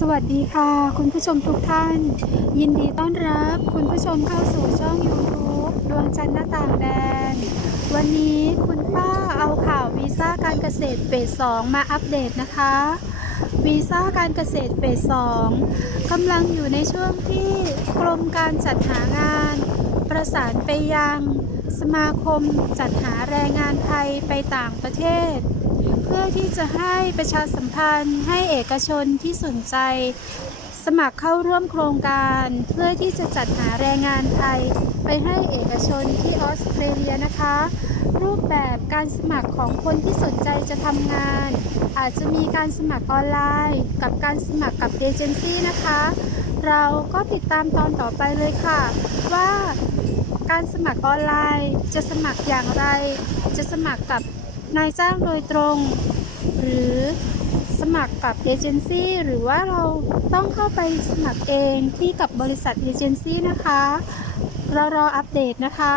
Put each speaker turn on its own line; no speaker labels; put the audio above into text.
สวัสดีค่ะ คุณผู้ชมทุกท่าน ยินดีต้อนรับคุณผู้ชมเข้าสู่ช่อง YouTube ดวงจันทร์หน้าต่างแดน วันนี้คุณป้าเอาข่าววีซ่าการเกษตรเฟส2มาอัปเดตนะคะวีซ่าการเกษตรเฟส2กำลังอยู่ในช่วงที่กรมการจัดหางาน ประสานไปยังสมาคมจัดหาแรงงานไทยไปต่างประเทศ เพื่อที่จะให้ประชาสัมพันธ์ ให้เอกชนที่สนใจ สมัครเข้าร่วมโครงการ เพื่อที่จะจัดหาแรงงานไทย ไปให้เอกชนที่ออสเตรเลียนะคะ รูปแบบการสมัครของคนที่สนใจจะทำงาน อาจจะมีการสมัครออนไลน์ กับการสมัครกับเอเจนซี่นะคะ เราก็ติดตามตอนต่อไปเลยค่ะ ว่าการสมัครออนไลน์ จะสมัครอย่างไร จะสมัครกับ นายจ้างโดยตรง หรือสมัครกับเอเจนซี่หรือว่าเราต้องเข้าไปสมัครเองที่กับบริษัทเอเจนซี่นะคะ เรารออัปเดตนะคะ